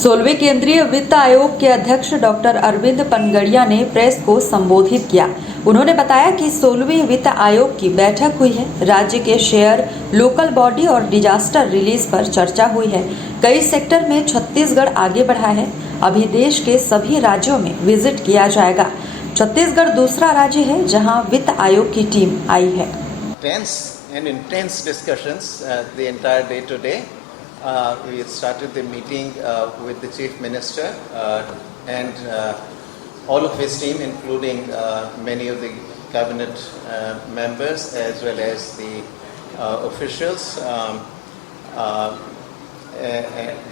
16वें केंद्रीय वित्त आयोग के अध्यक्ष डॉक्टर अरविंद पनगड़िया ने प्रेस को संबोधित किया। उन्होंने बताया कि 16वें वित्त आयोग की बैठक हुई है। राज्य के शेयर, लोकल बॉडी और डिजास्टर रिलीज पर चर्चा हुई है। कई सेक्टर में छत्तीसगढ़ आगे बढ़ा है। अभी देश के सभी राज्यों में विजिट किया जाएगा। छत्तीसगढ़ दूसरा राज्य है जहां वित्त आयोग की टीम आई है। Tense and intense discussions the entire day today. We started the meeting with the Chief Minister and all of his team, including many of the cabinet members as well as the officials.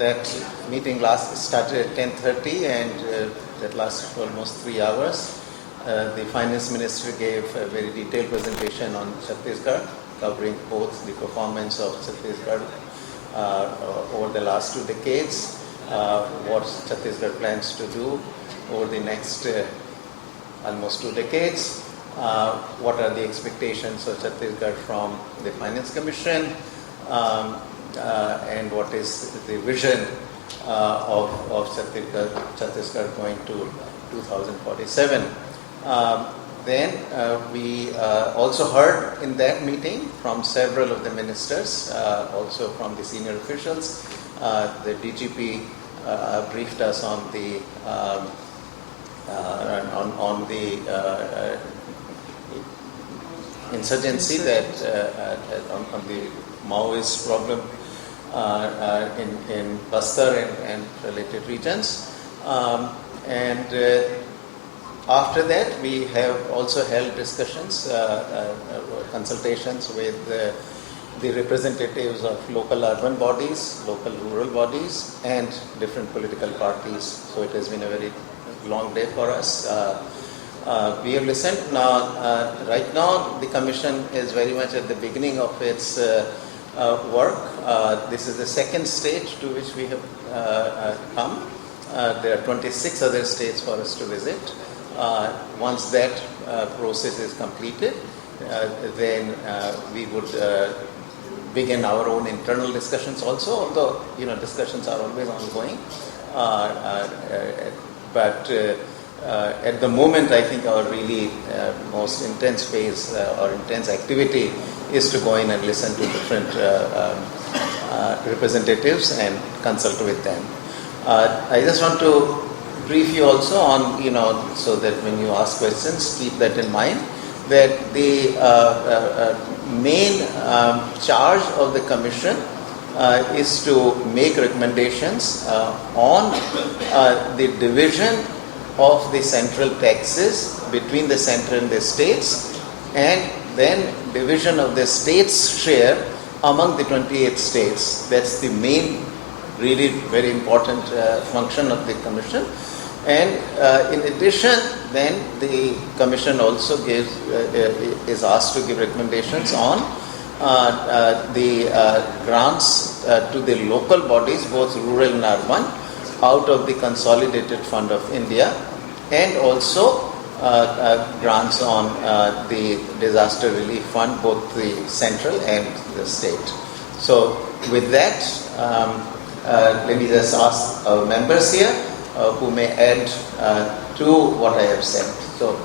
That meeting started at 10:30 and that lasted almost 3 hours. The Finance Minister gave a very detailed presentation on Chhattisgarh, covering both the performance of Chhattisgarh over the last 2 decades, what Chhattisgarh plans to do over the next almost 2 decades, what are the expectations of Chhattisgarh from the Finance Commission, and what is the vision of Chhattisgarh going to 2047. Then we also heard in that meeting from several of the ministers, also from the senior officials. The DGP briefed us on the insurgency that on the Maoist problem in Bastar and related regions, and after that, we have also held discussions, consultations with the representatives of local urban bodies, local rural bodies, and different political parties. So it has been a very long day for us. We have listened. Now, right now, the Commission is very much at the beginning of its work. This is the second stage to which we have come. There are 26 other states for us to visit. Once that process is completed, then we would begin our own internal discussions also, although discussions are always ongoing. But at the moment, I think our really most intense phase or intense activity is to go in and listen to different representatives and consult with them. I just want to brief you also on, so that when you ask questions, keep that in mind, that the main charge of the Commission is to make recommendations on the division of the central taxes between the center and the states, and then division of the states' share among the 28 states. That's the main, really very important function of the Commission. And in addition, then the Commission also is asked to give recommendations on the grants to the local bodies, both rural and urban, out of the Consolidated Fund of India, and also grants on the Disaster Relief Fund, both the central and the state. So with that, let me just ask our members here who may add to what I have said. So